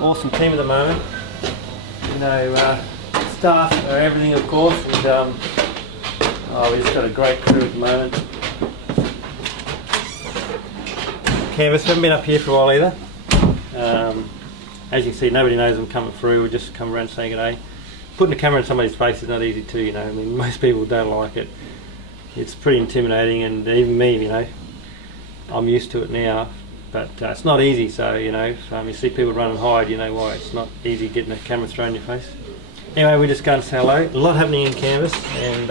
awesome team at the moment. You know, staff are everything, of course, and we've just got a great crew at the moment. Canvas, haven't been up here for a while either. As you can see, nobody knows I'm coming through. We'll just come around saying g'day. Putting a camera in somebody's face is not easy too, you know. I mean, most people don't like it. It's pretty intimidating, and even me, you know, I'm used to it now. But it's not easy, so, you know, if you see people run and hide, you know why. It's not easy getting a camera thrown in your face. Anyway, we're just going to say hello. A lot happening in Canvas, and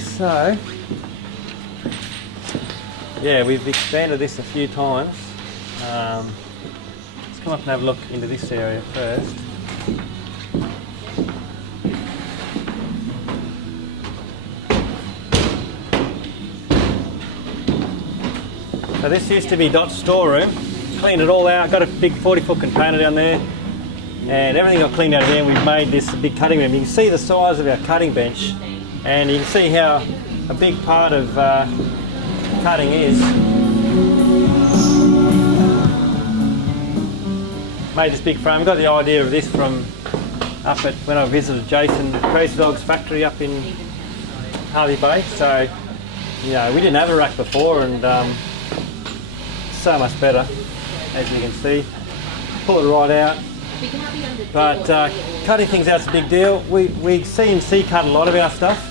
so, yeah, we've expanded this a few times. Let's come up and have a look into this area first. So this used to be Dot's storeroom. Cleaned it all out, got a big 40-foot container down there, and everything got cleaned out of there, and we've made this big cutting room. You can see the size of our cutting bench, and you can see how a big part of cutting is. Made this big frame. We got the idea of this from up at when I visited Jason Crazy Dog's factory up in Harvey Bay. So, you know, we didn't have a rack before, and so much better, as you can see. Pull it right out. But cutting things out's a big deal. We CNC cut a lot of our stuff,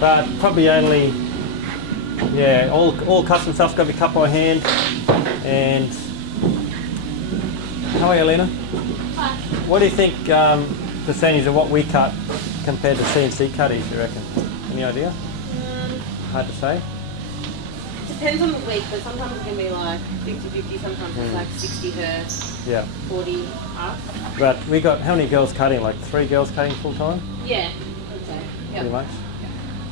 but probably only, yeah, all custom stuff's got to be cut by hand. And how are you, Lena? Hi. What do you think percentage of what we cut compared to CNC cut is, you reckon? Any idea? Hard to say. Depends on the week, but sometimes it can be like 50-50, sometimes it's like 60 her, yeah, 40 us. But we got, how many girls cutting? Like 3 girls cutting full time? Yeah, I'd say. Yep. Pretty much.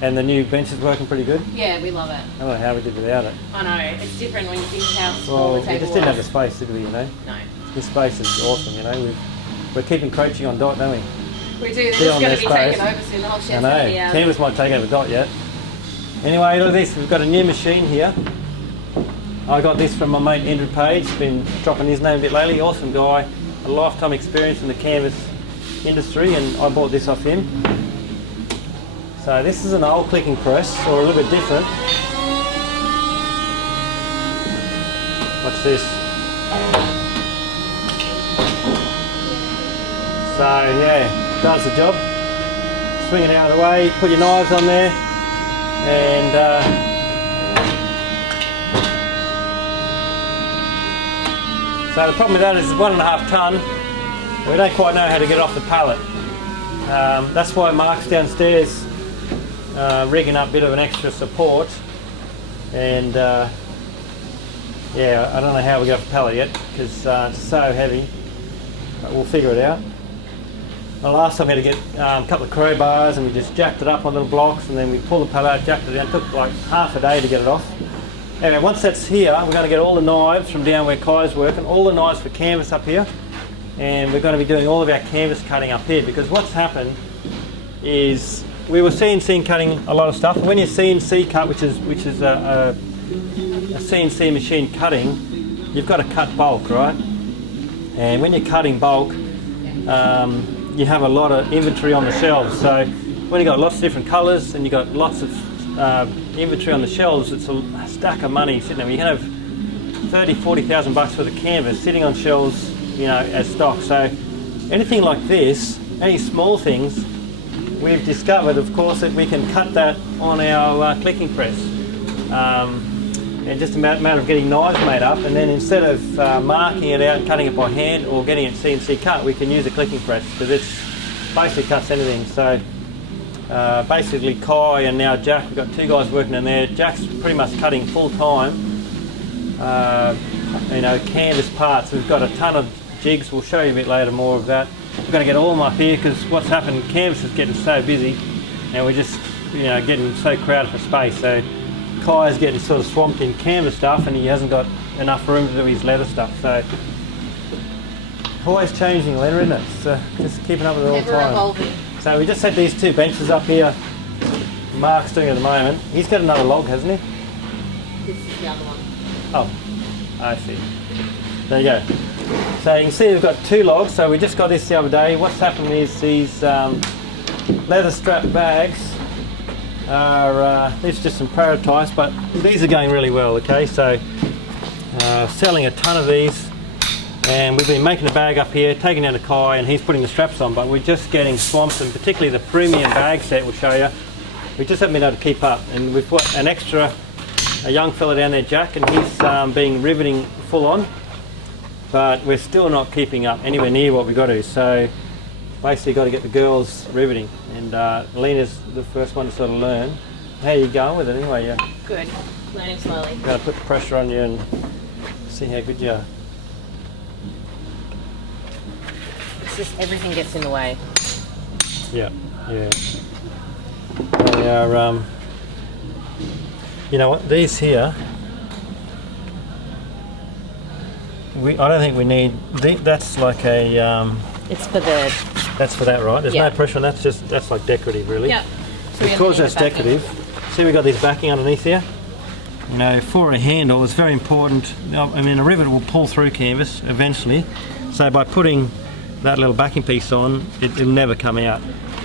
And the new bench is working pretty good? Yeah, we love it. I don't know how we did without it. I know, it's different when you think how small Well, the table we just didn't have the space, did we, you know? No. This space is awesome, you know. We're keeping encroaching on Dot, don't we? We do, it's going to be taken over soon, the whole shed's going to be out. Canvas might take over Dot yet. Anyway, look at this, we've got a new machine here. I got this from my mate Andrew Page, been dropping his name a bit lately, awesome guy, a lifetime experience in the canvas industry, and I bought this off him. So this is an old clicking press, or a little bit different. Watch this. So yeah, does the job. Swing it out of the way, put your knives on there, and so the problem with that is it's 1.5 tonne. We don't quite know how to get it off the pallet. That's why Mark's downstairs rigging up a bit of an extra support. And yeah, I don't know how we get off the pallet yet because it's so heavy. But we'll figure it out. The last time we had to get a couple of crowbars and we just jacked it up on little blocks, and then we pulled the pallet out, jacked it down. It took like half a day to get it off. Anyway, once that's here, we're going to get all the knives from down where Kai's working, all the knives for canvas up here, and we're going to be doing all of our canvas cutting up here, because what's happened is we were CNC cutting a lot of stuff. When you CNC cut, which is a CNC machine cutting, you've got to cut bulk, right? And when you're cutting bulk, you have a lot of inventory on the shelves. So when you've got lots of different colours and you've got lots of inventory on the shelves, it's a stack of money sitting there. You can have 30,000-40,000 bucks worth of canvas sitting on shelves, you know, as stock. So anything like this, any small things, we've discovered, of course, that we can cut that on our clicking press. And just a matter of getting knives made up, and then instead of marking it out and cutting it by hand or getting it CNC cut, we can use a clicking press, because it's basically cuts anything. So basically Kai and now Jack, we've got 2 guys working in there. Jack's pretty much cutting full time, you know, canvas parts. We've got a ton of jigs, we'll show you a bit later more of that. We've got to get all of them up here, because what's happened, canvas is getting so busy and we're just, you know, getting so crowded for space. So Kai's getting sort of swamped in canvas stuff, and he hasn't got enough room to do his leather stuff. So always changing, leather, isn't it? So just keeping up with it all the time. Evolving. So we just had these 2 benches up here. Mark's doing at the moment, he's got another log, hasn't he? This is the other one. Oh, I see. There you go. So you can see we've got 2 logs. So we just got this the other day. What's happened is these leather strap bags are, these are just some prototypes, but these are going really well, okay? So selling a ton of these, and we've been making a bag up here, taking down to Kai, and he's putting the straps on, but we're just getting swamped, and particularly the premium bag set we'll show you. We just haven't been able to keep up, and we've got an extra, a young fella down there, Jack, and he's being riveting full on, but we're still not keeping up anywhere near what we've got to. So basically got to get the girls riveting, and Lena's the first one to sort of learn. How are you going with it anyway? Yeah. Good. Learning slowly. Got to put the pressure on you and see how good you are. It's just everything gets in the way. Yeah, yeah. They are, you know what, these here, I don't think we need, that's like a, It's for the... that's for that, right? There's Yeah. no pressure on that, that's like decorative really. Yeah. So Because that's decorative, see we've got this backing underneath here? You know, for a handle it's very important, I mean a rivet will pull through canvas eventually, so by putting that little backing piece on, it'll never come out.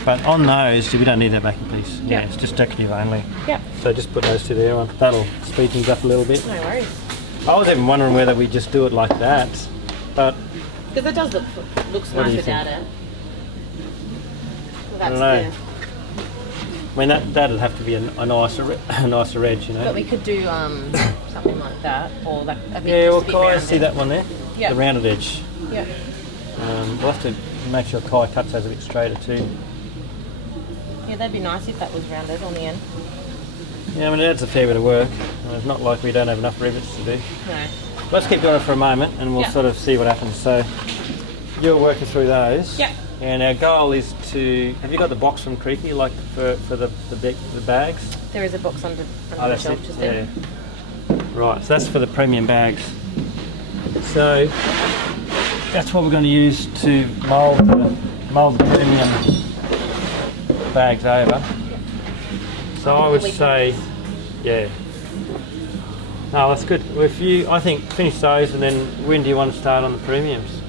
But on those, we don't need that backing piece. Yeah, it's just decorative only. Yeah. So just put those 2 there on. That'll speed things up a little bit. No worries. I was even wondering whether we just do it like that, but Because it does looks What do nice you without think? it. Well, I don't that's know. I mean that'd have to be a nicer edge, you know. But we could do something like that, or that a bit. Yeah, well, just a bit Kai, rounded. see that one there? Yeah. The rounded edge. Yeah. We'll have to make sure Kai cuts those a bit straighter too. Yeah, that'd be nice if that was rounded on the end. Yeah, I mean it adds a fair bit of work. It's not like we don't have enough rivets to do. No. Let's keep doing it for a moment and we'll Yeah. sort of see what happens. So you're working through those. Yeah. And our goal is to, have you got the box from Creaky, like for the bags? There is a box under Oh, the that's shelf it. just Yeah. there. Right, so that's for the premium bags. So that's what we're going to use to mould the premium bags over. So I would say, yeah. No, that's good. Well, if you, I think, finish those, and then when do you want to start on the premiums?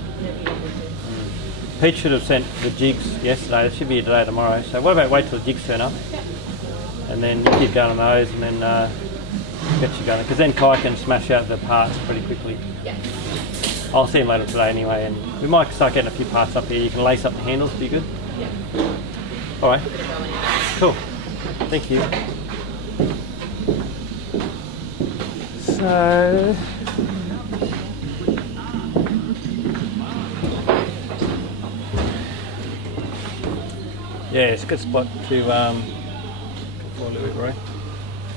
Pete should have sent the jigs yesterday. It should be today or tomorrow. So what about wait till the jigs turn up, and then you keep going on those, and then get you going. Because then Kai can smash out the parts pretty quickly. Yeah. I'll see him later today anyway, and we might start getting a few parts up here. You can lace up the handles, be good. Yeah. All right. Cool. Thank you. So. Yeah, it's a good spot to right?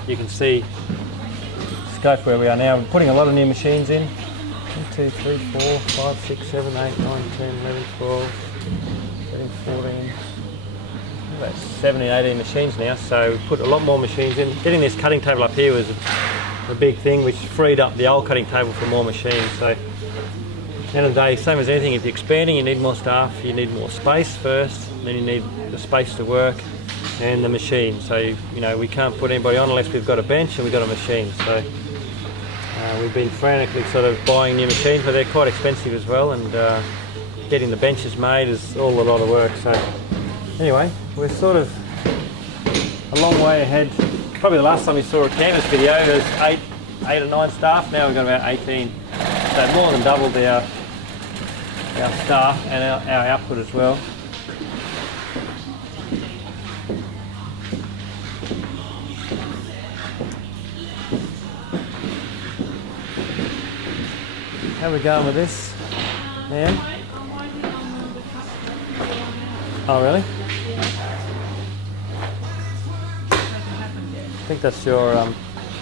You can see scope where we are now. We're putting a lot of new machines in. 1, 2, 3, 4, 5, 6, 7, 8, 9, 10, 11, 12, 13, 14, about 17, 18 machines now. So we put a lot more machines in. Getting this cutting table up here was a big thing, which freed up the old cutting table for more machines. So at the end of the day, same as anything, if you're expanding, you need more staff, you need more space first, then you need the space to work and the machine. So, you know, we can't put anybody on unless we've got a bench and we've got a machine. So we've been frantically sort of buying new machines, but they're quite expensive as well, and getting the benches made is all a lot of work. So anyway, we're sort of a long way ahead. Probably the last time we saw a canvas video, there was 8 or 9 staff. Now we've got about 18. So more than doubled our staff and our output as well. How are we going with this, man? Oh, really? I think that's your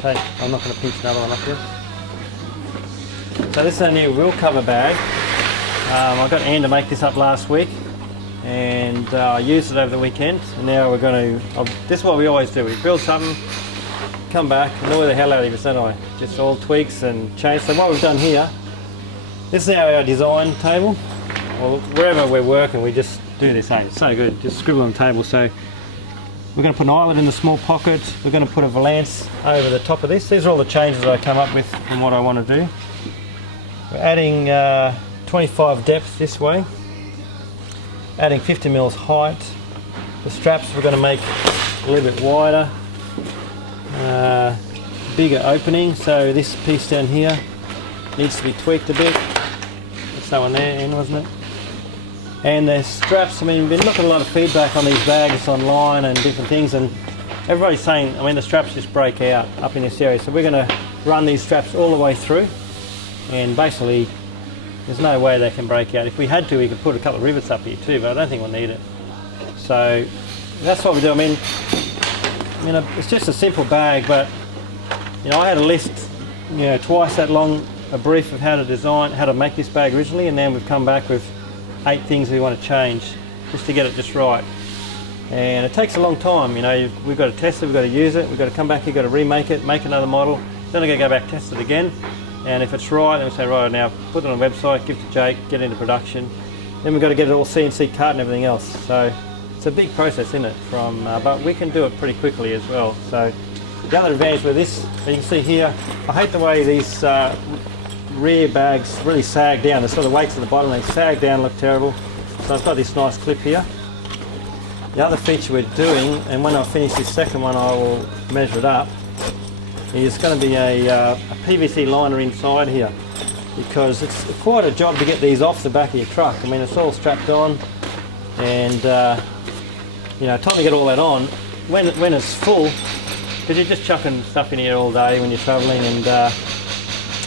tank. I'm not going to pinch another one up here. So this is our new wheel cover bag. I got Anne to make this up last week, and I used it over the weekend. And now we're going to. This is what we always do. We build something, come back, annoy the hell out of us, don't I? Just all tweaks and change. So what we've done here. This is our design table. Well, wherever we're working, we just do this. Hey, it's so good. Just scribble on the table. So We're going to put an eyelet in the small pocket. We're going to put a valance over the top of this. These are all the changes I come up with and what I want to do. We're adding 25 depth this way, adding 50 mils height. The straps we're going to make a little bit wider, bigger opening, so this piece down here needs to be tweaked a bit. That's that one there in, wasn't it? And the straps, I mean, we've been looking at a lot of feedback on these bags online and different things, and everybody's saying, I mean, the straps just break out up in this area. So we're going to run these straps all the way through, and basically there's no way they can break out. If we had to, we could put a couple of rivets up here too, but I don't think we'll need it. So that's what we do. I mean, it's just a simple bag, but I had a list, twice that long, a brief of how to make this bag originally, and then we've come back with 8 things we want to change just to get it just right. And it takes a long time. We've got to test it, we've got to use it, we've got to come back, you've got to remake it, make another model, then I've got to go back test it again, and if it's right, then we say, right, now put it on a website, give it to Jake, get it into production, then we've got to get it all CNC cut and everything else. So it's a big process, isn't it? But we can do it pretty quickly as well. So the other advantage with this, you can see here, I hate the way these rear bags really sag down. The sort of weights at the bottom, they sag down, look terrible. So I've got this nice clip here. The other feature we're doing, and when I finish this second one I will measure it up, is going to be a PVC liner inside here, because it's quite a job to get these off the back of your truck. I mean, it's all strapped on, and time to get all that on when it's full, because you're just chucking stuff in here all day when you're travelling, and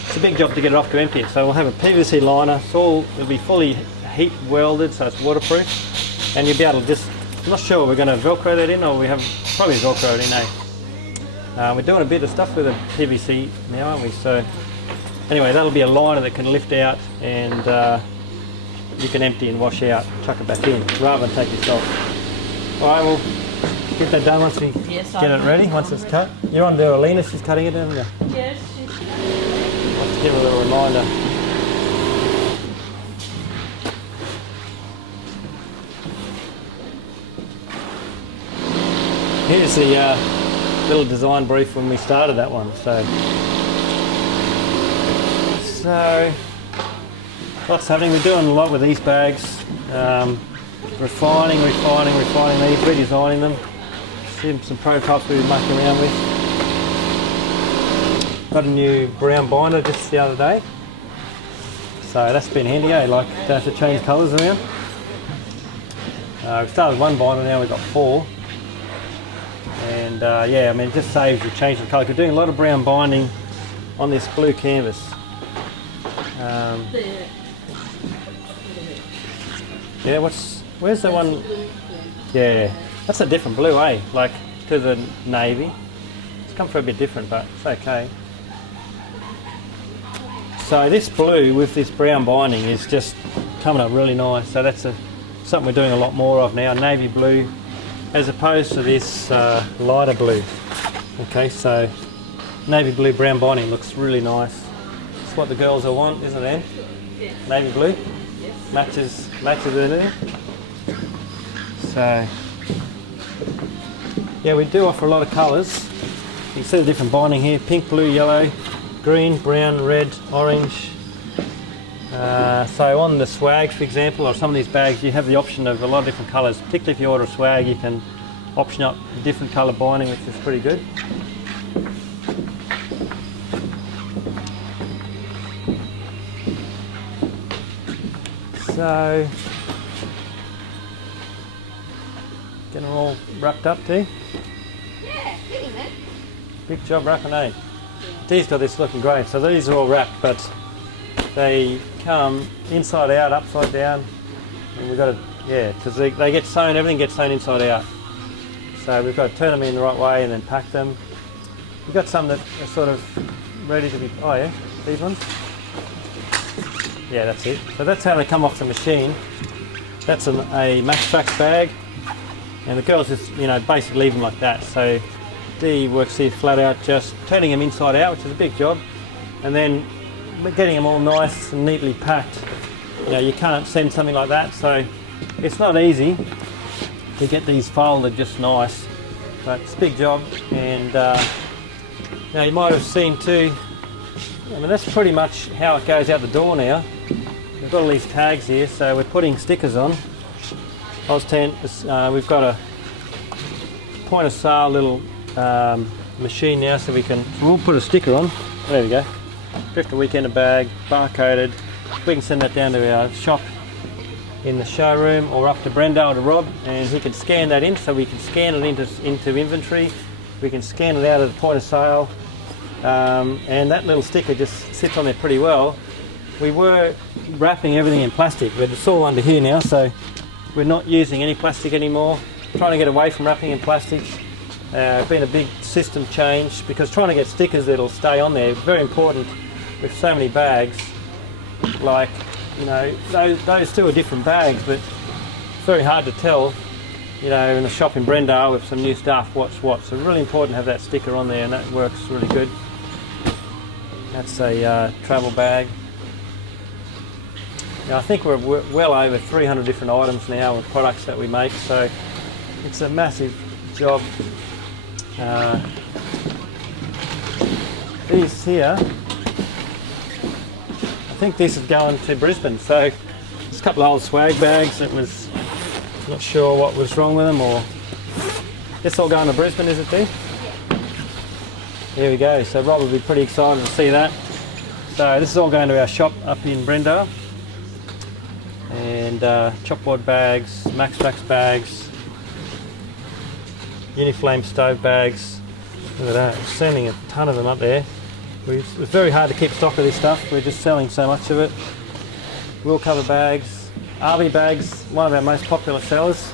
it's a big job to get it off to empty it. So we'll have a PVC liner, it'll be fully heat welded, so it's waterproof, and you'll be able to just, I'm not sure we're going to Velcro that in, or we have probably Velcro it in, eh? We're doing a bit of stuff with the PVC now, aren't we? So anyway, that'll be a liner that can lift out, and you can empty and wash out, chuck it back in, rather than take this off. Alright, we'll get that done once we get it ready, once it's cut. You're on there, Alina, she's cutting it, aren't you? Yes. Let's give her a little reminder. Here's the little design brief when we started that one. So what's happening? We're doing a lot with these bags. Refining these, redesigning them. See some prototypes we've been mucking around with. Got a new brown binder just the other day. So that's been handy, eh? Like, don't have to change colours around. We've started with one binder, now we've got 4. And yeah, I mean, it just saves you changing colour. We're doing a lot of brown binding on this blue canvas. Yeah, where's the one? Yeah, that's a different blue, eh? Like to the navy. It's come for a bit different, but it's okay. So this blue with this brown binding is just coming up really nice. So that's something we're doing a lot more of now, navy blue, as opposed to this lighter blue. Okay, so navy blue brown binding looks really nice. It's what the girls will want, isn't it, Anne? Yes. Navy blue? Yes. Matches everything. So yeah, we do offer a lot of colours. You can see the different binding here: pink, blue, yellow, green, brown, red, orange. So on the swags, for example, or some of these bags, you have the option of a lot of different colours. Particularly if you order a swag, you can option up different colour binding, which is pretty good. So, getting them all wrapped up too. Yeah, getting there. Big job wrapping, eh? Dee's got this looking great. So these are all wrapped, but they come inside out, upside down, and we've got to, yeah, because they get sewn, everything gets sewn inside out. So we've got to turn them in the right way and then pack them. We've got some that are sort of ready to be, oh yeah, these ones. Yeah, that's it. So that's how they come off the machine. That's a Max Trax bag, and the girls just, basically leave them like that. So Dee works here flat out, just turning them inside out, which is a big job, and then getting them all nice and neatly packed. You can't send something like that, so it's not easy to get these folded just nice. but it's a big job. And now you might have seen too, I mean that's pretty much how it goes out the door now. We've got all these tags here, so we're putting stickers on. We've got a point of sale little machine now, so we'll put a sticker on. There we go. Drifta Weekender bag, barcoded. We can send that down to our shop in the showroom or up to Brendo or to Rob, and he can scan that in, so we can scan it into inventory. We can scan it out at the point of sale, and that little sticker just sits on there pretty well. We were wrapping everything in plastic, but it's all under here now, so we're not using any plastic anymore. Trying to get away from wrapping in plastic. Been a big system change, because trying to get stickers that'll stay on there, very important with so many bags. Like, you know, those two are different bags, but it's very hard to tell, you know, in the shop in Brendale with some new stuff what's what. So really important to have that sticker on there, and that works really good. That's a travel bag. Now I think we're well over 300 different items now and products that we make, so it's a massive job. These here, I think this is going to Brisbane, so there's a couple of old swag bags that was not sure what was wrong with them, or this all going to Brisbane, is it there? Yeah. There we go, so Rob will be pretty excited to see that. So this is all going to our shop up in Brendale. And chopboard bags, Max bags, Uniflame stove bags. Look at that, we're sending a ton of them up there. It's very hard to keep stock of this stuff, we're just selling so much of it. Wheel cover bags, RV bags, one of our most popular sellers.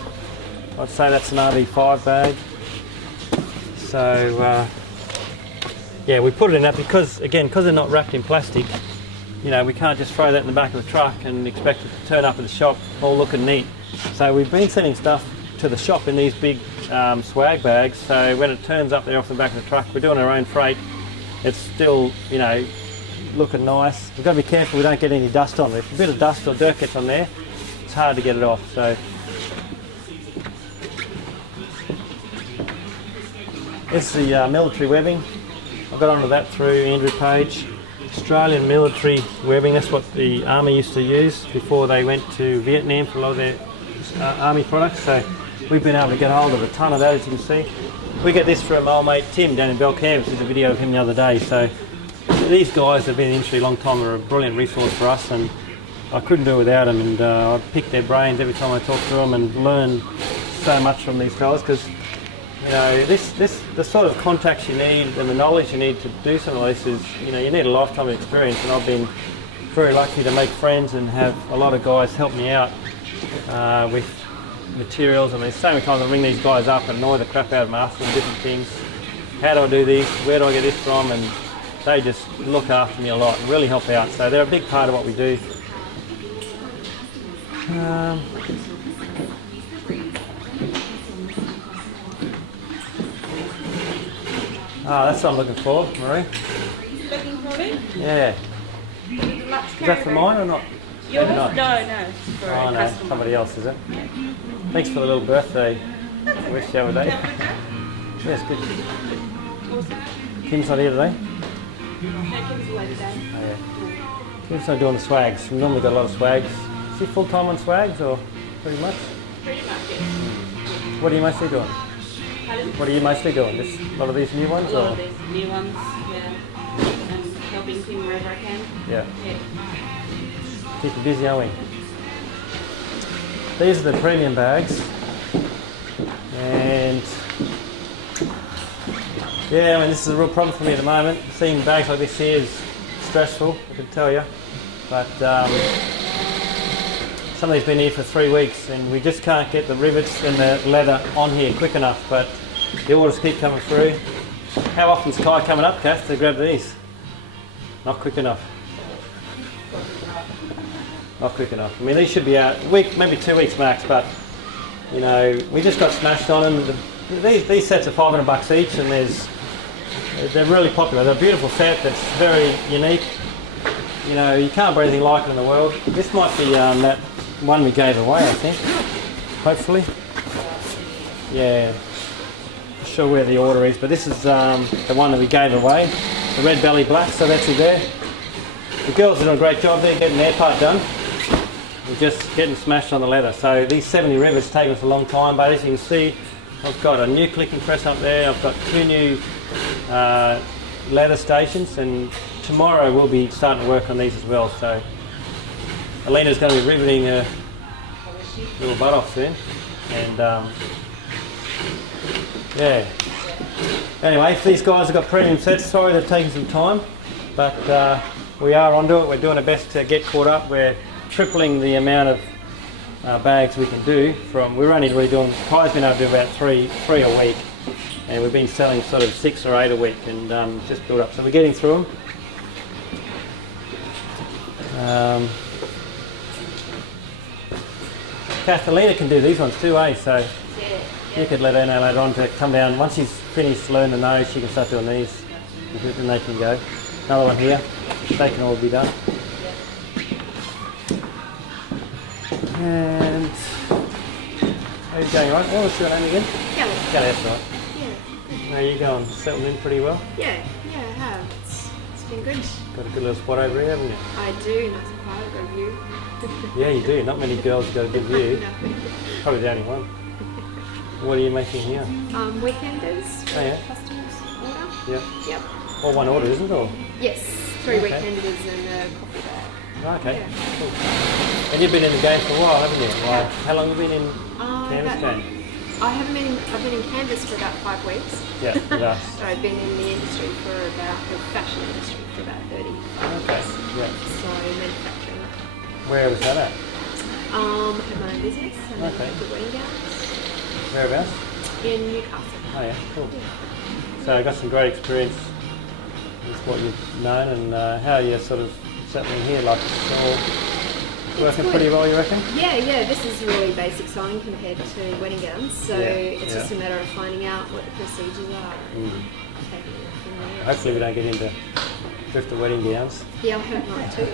I'd say that's an RV5 bag. So yeah, we put it in that because they're not wrapped in plastic. You know, we can't just throw that in the back of the truck and expect it to turn up at the shop all looking neat. So we've been sending stuff to the shop in these big swag bags, so when it turns up there off the back of the truck, we're doing our own freight. It's still, you know, looking nice. We've got to be careful we don't get any dust on it. If a bit of dust or dirt gets on there, it's hard to get it off. So it's the military webbing. I got onto that through Andrew Page. Australian military webbing, that's what the army used to use before they went to Vietnam for a lot of their army products. So we've been able to get hold of a ton of that, as you can see. We get this from old mate Tim down in Belcamp. There's a video of him the other day. So these guys have been in the industry a long time, are a brilliant resource for us, and I couldn't do it without them. And I pick their brains every time I talk to them and learn so much from these fellas, because you know, the sort of contacts you need and the knowledge you need to do something like this is, you know, you need a lifetime of experience, and I've been very lucky to make friends and have a lot of guys help me out with materials. I mean, so many times I ring these guys up and annoy the crap out of them, asking them different things. How do I do this? Where do I get this from? And they just look after me a lot and really help out. So they're a big part of what we do. That's what I'm looking for, Marie. Looking for me? Yeah. Is that for mine or not? Yours? Not. No, it's for a no, customer. somebody else, is it? Thanks for the little birthday wish the other day. Yes, good. Kim's not here today? No, Kim's away today. Oh, yeah. Kim's not doing the swags. We normally got a lot of swags. Is he full time on swags, or pretty much? Pretty much, yes. What are you mostly doing? Pardon? What are you mostly doing? Just a lot of these new ones? A lot or? of these new ones, yeah. And helping Kim wherever I can. Yeah. Yeah. Keep you busy, aren't we? These are the premium bags. And yeah, I mean, this is a real problem for me at the moment. Seeing bags like this here is stressful, I can tell you. But some of these have been here for 3 weeks and we just can't get the rivets and the leather on here quick enough, but the orders keep coming through. How often is Kai coming up, Kath, to grab these? Not quick enough. Not quick enough. I mean, these should be out a week, maybe 2 weeks max, but you know, we just got smashed on them. These sets are $500 each, and they're really popular. They're a beautiful set that's very unique. You know, you can't buy anything like it in the world. This might be that one we gave away, I think. Hopefully. Yeah. I'll sure where the order is, but this is the one that we gave away, the red belly black, so that's it there. The girls are doing a great job there getting their part done. We're just getting smashed on the leather. So these 70 rivets take us a long time, but as you can see, I've got a new clicking press up there, I've got 2 new leather stations, and tomorrow we'll be starting to work on these as well. So Alina's going to be riveting her little butt off soon, and yeah. Anyway, if these guys have got premium sets, sorry they've taken some time, but we are onto it. We're doing our best to get caught up. We're tripling the amount of bags we can do. We're only really doing, Ty's been able to do about three a week, and we've been selling sort of 6 or 8 a week, and just build up. So we're getting through them. Catalina can do these ones too, eh? So you could let her know later on to come down. Once she's finished learning those, she can start doing these, and they can go. Another one here, they can all be done. And how are you going, right? What's your name again? Kelly. Kelly, that's right. Yeah. How are you going? Settled in pretty well? Yeah, I have. It's been good. Got a good little spot over here, haven't you? I do, not so quite a good view. Yeah, you do. Not many girls have got a good view. No. Probably the only one. What are you making here? Weekenders. Oh, yeah. Customers order. Yep. Yep. All one order, isn't it? Or? Yes, 3 Okay. weekenders and a coffee bag. Oh, okay. Yeah. Cool. And you've been in the game for a while, haven't you? Like, how long have you been in canvas game? I've been in canvas for about 5 weeks. Yeah, with us. So I've been in the industry for about, the fashion industry for about 30 Okay. years. Yeah. So manufacturing. Where was that at? I have my own business and Okay. I do wedding gowns Whereabouts? in Newcastle. Oh yeah, cool. Yeah. So I got some great experience with what you've known, and how you're sort of settling here. Like, it's all working good. pretty well, you reckon? Yeah, this is really basic sewing compared to wedding gowns, so it's just a yeah. matter of finding out what the procedures are and taking it from there. Hopefully we don't get into Drifta wedding gowns. Yeah, I hope not too.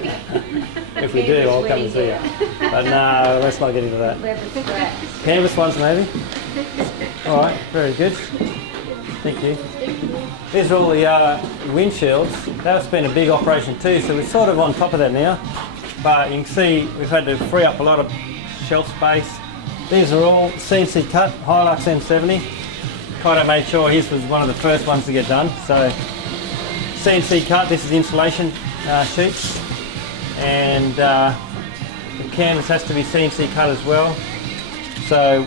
If we do, I'll come and see you. But no, let's not get into that. Canvas ones maybe? Alright, very good. Thank you. Here's all the windshields. That's been a big operation too, so we're sort of on top of that now. But you can see we've had to free up a lot of shelf space. These are all CNC cut, Hilux M70. Tydo made sure his was one of the first ones to get done. So CNC cut, this is the insulation sheets. And the canvas has to be CNC cut as well. So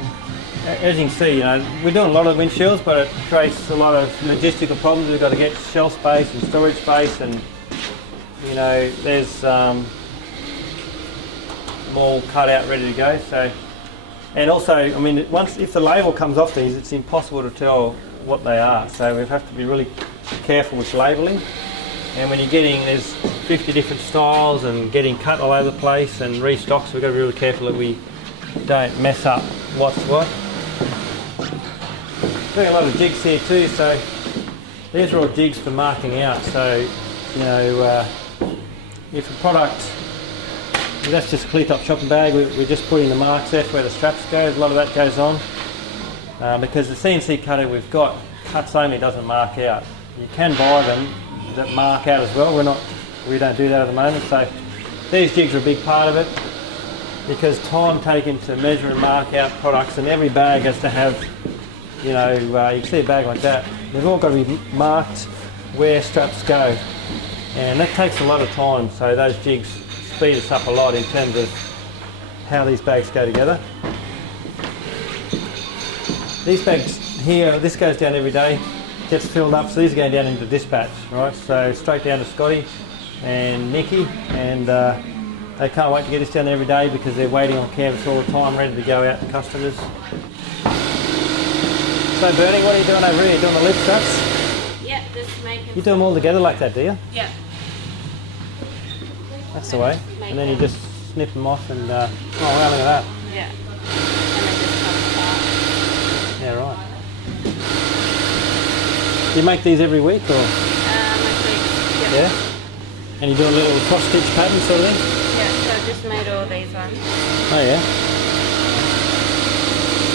as you can see, you know, we're doing a lot of windshields, but it creates a lot of logistical problems. We've got to get shelf space and storage space, and you know, there's them all cut out, ready to go. So, and also, I mean, if the label comes off these, it's impossible to tell what they are. So we have to be really careful with labelling. And when you're getting, there's 50 different styles and getting cut all over the place and restocks, so we've got to be really careful that we don't mess up what's what. Doing a lot of jigs here too, so these are all jigs for marking out. So, you know, if a product, that's just a clear top shopping bag, we're just putting the marks there where the straps go. A lot of that goes on because the CNC cutter we've got cuts only, doesn't mark out. You can buy them that mark out as well. We don't do that at the moment. So these jigs are a big part of it, because time taken to measure and mark out products, and every bag has to have, you know, you can see a bag like that, they've all got to be marked where straps go, and that takes a lot of time. So those jigs speed us up a lot in terms of how these bags go together. These bags here, this goes down every day, gets filled up, so these are going down into dispatch, right? So straight down to Scotty and Nikki, and they can't wait to get this down every day because they're waiting on canvas all the time, ready to go out to customers. So Bernie, what are you doing over here? Doing the lip straps? Yeah, just making. You do them all together like that, do you? Yeah. That's the way. And then you just snip them off and, oh wow, look at that. Yeah. And then just cut apart. Yeah, right. Do you make these every week or? I think, Yeah? And you do a little cross stitch pattern sort of thing? Yeah, so I just made all these ones. Oh yeah.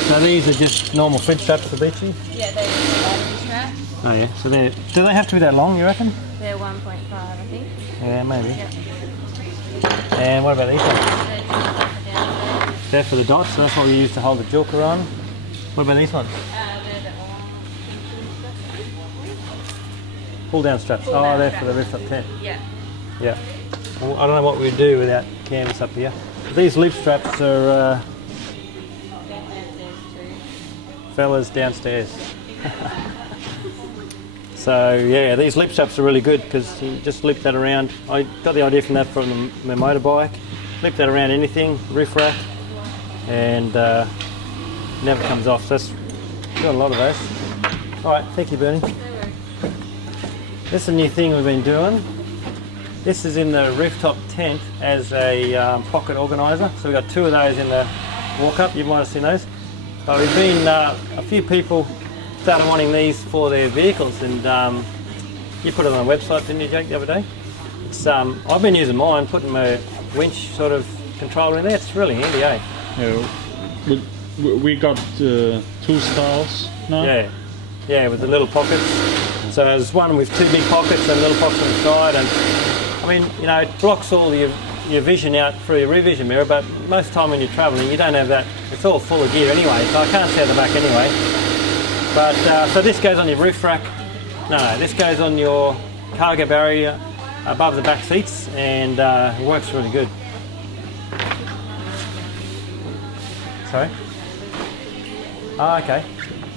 So these are just normal French straps for beaching? Yeah, they just Oh yeah, so do they have to be that long, you reckon? They're 1.5, I think. Yeah, maybe. Yep. And what about these ones? They're down They're for the dots, so that's what we use to hold the Walkaround. What about these ones? they're the Pull down straps. Pull down They're for the straps. lift up tent. Yeah. Yeah. Well, I don't know what we'd do without canvas up here. But these lift straps are Downstairs too. fellas downstairs. So yeah, these lip straps are really good because you just lip that around. I got the idea from that from my motorbike. Lip that around anything, roof rack, and never comes off. So that's got a lot of those. All right, thank you, Bernie. This is a new thing we've been doing. This is in the rooftop tent as a pocket organiser. So we've got 2 of those in the walk-up. You might have seen those. But we've been, a few people started wanting these for their vehicles, and you put it on a website, didn't you, Jake, the other day? It's I've been using mine, putting my winch sort of controller in there. It's really handy, eh? Yeah, we got 2 styles now. Yeah, with the little pockets. So there's one with 2 big pockets and little pockets on the side, and I mean, you know, it blocks all your vision out through your rear vision mirror, but most of the time when you're travelling, you don't have that. It's all full of gear anyway, so I can't see out the back anyway. But so this goes on your roof rack. No, this goes on your cargo barrier above the back seats, and it works really good. Sorry? Oh, okay,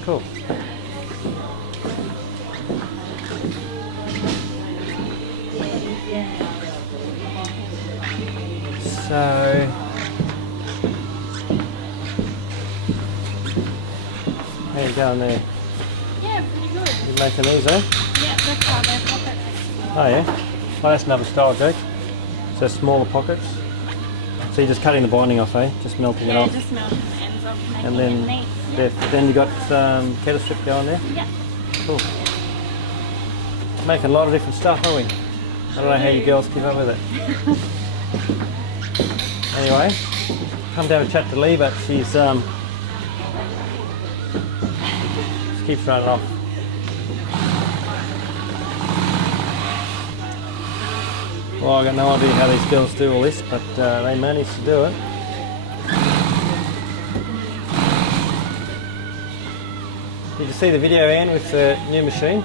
cool. So, how you going there? Yeah, pretty good. You making these, eh? Yeah, that's how they're pockets. Oh yeah. Oh, that's another style, Jake. So smaller pockets. So you're just cutting the binding off, eh? Just melting it Yeah, off. just melting the ends off, making And it then, neat. then you got kettle strip going there. Yeah. Cool. Making a lot of different stuff, aren't we? I don't know how you girls keep up with it. Anyway, come down and chat to Lee, but she keeps running off. Well, I got no idea how these girls do all this, but they managed to do it. Did you see the video, Anne, with the new machine?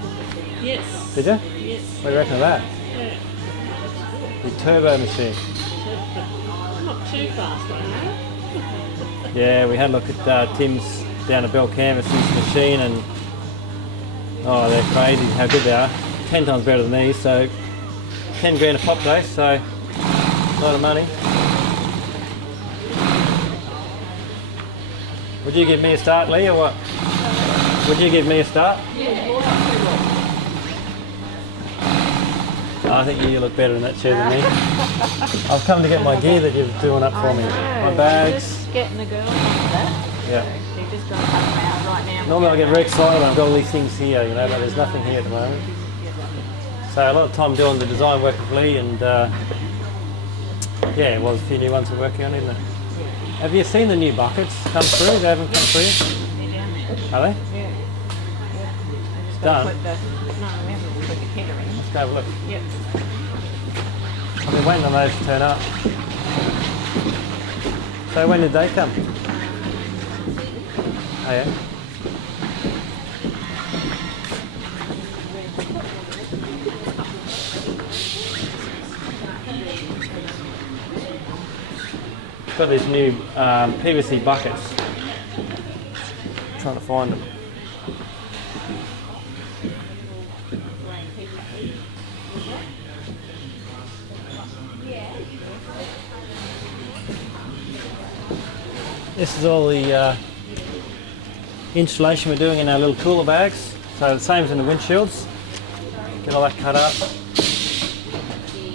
Yes. Did you? Yes. What do you reckon of that? Yeah. The turbo machine. Not too fast, I know. Yeah, we had a look at Tim's down at Bell Canvas's machine, and oh, they're crazy how good they are. 10 times better than these, so 10 grand a pop though, so a lot of money. Would you give me a start, Lee, or what? Would you give me a start? I think you look better in that chair than me. I've come to get my gear that you're doing up for me. My bags. Just getting the girls on that. Yeah. They're just going to cut them out right now. Normally I get very excited when I've got all these things here, you know, but there's nothing here at the moment. So a lot of time doing the design work with Lee, and yeah, well, there's a few new ones we're working on, isn't there? Have you seen the new buckets come through? They haven't come through yet? They're down there. Are they? Yeah. Done? No, we haven't put the header in. Let's go have a look. Yep. I've been waiting on those to turn up. So when did they come? Oh yeah. Got these new PVC buckets. Trying to find them. This is all the installation we're doing in our little cooler bags. So the same as in the windshields. Get all that cut up.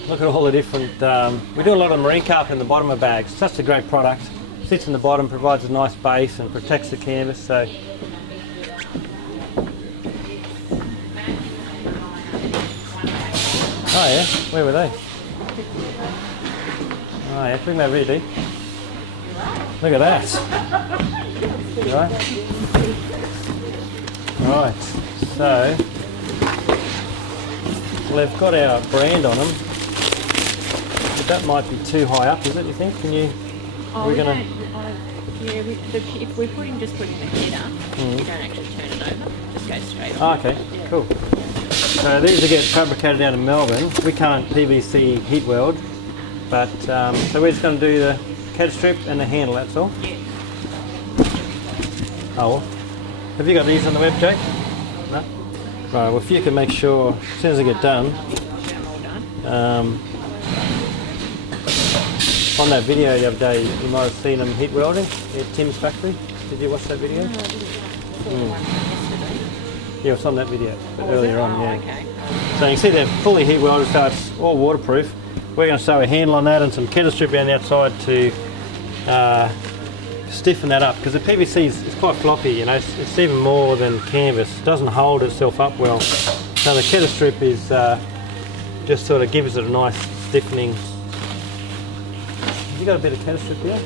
Look at all the different, we do a lot of marine carpet in the bottom of bags. It's such a great product. Sits in the bottom, provides a nice base and protects the canvas. So oh yeah, where were they? Oh yeah, bring that really. Look at that. Right. Right. So Well, they've got our brand on them. But that might be too high up, is it, you think? Can you... Oh, we're we gonna... don't, yeah, if we're just putting the header, we don't actually turn it over. Just go straight on. Oh, okay, cool. So these will get fabricated out in Melbourne. We can't PVC heat weld, but so we're just going to do the CAD strip and the handle, that's all? Yeah. Oh, well. Have you got these on the web, Jake? No? Right, well if you can make sure, as soon as they get done, I'm all done. on that video the other day you might have seen them heat welding at Tim's factory. Did you watch that video? No, I didn't. I saw the one yesterday. Yeah, it's on that video, but Oh, was earlier it? on, Oh, yeah. okay. So you can see they're fully heat welded, so it's all waterproof. We're going to sew a handle on that and some kettle strip down the outside to stiffen that up, because the PVC is quite floppy, you know, it's even more than canvas. It doesn't hold itself up well. So the kettle strip is just sort of gives it a nice stiffening. Have you got a bit of kettle strip here?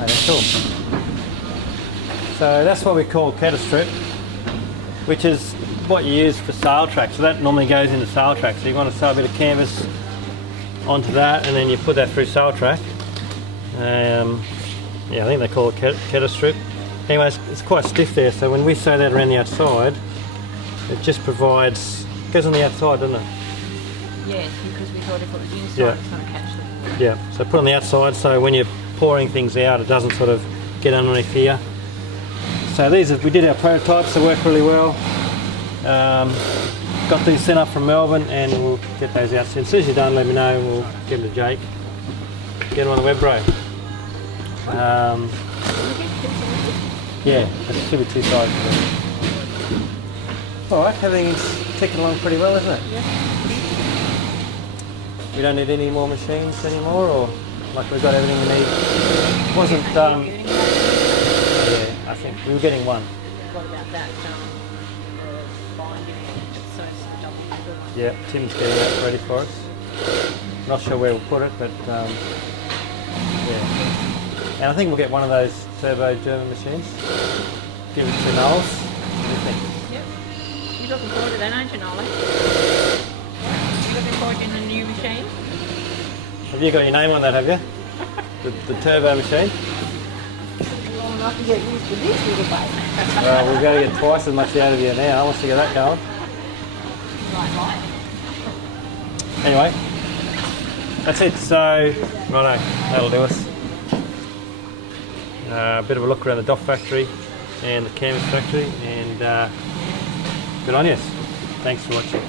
Okay, cool. So that's what we call kettle strip, which is what you use for sail track. So that normally goes into sail track. So you want to sew a bit of canvas onto that, and then you put that through sail track. Yeah, I think they call it kettle strip. Anyways, it's quite stiff there. So when we sew that around the outside, it just provides, goes on the outside, doesn't it? Yes, because we thought if it was inside, Yeah. it's going to catch them. Yeah. So put on the outside, so when you're pouring things out, it doesn't sort of get underneath here. So these are, we did our prototypes. They work really well. Got these sent up from Melbourne, and we'll get those out soon. As soon as you're done, let me know, and we'll give them to Jake. Get them on the web, bro. Yeah, there should be two sides of it. Alright, everything's ticking along pretty well, isn't it? Yeah. We don't need any more machines anymore, or like we've got everything we need? It wasn't, yeah, I think we were getting one. What about that binding? So it's double one. Yeah, Tim's getting that ready for us. Not sure where we'll put it, but yeah. And I think we'll get one of those turbo German machines. Give it to Knowles. What do you think? Yep. You're looking forward to that, aren't you, Nolly? You're looking forward to the new machine? Have you got your name on that, have you? The turbo machine? Long enough to get used to this little baby. Well, we've got to get twice as much out of you now once we get that going. Right. Anyway, that's it. So, righto, that'll do us. A bit of a look around the DOF factory and the canvas factory, and good on you. Thanks for watching.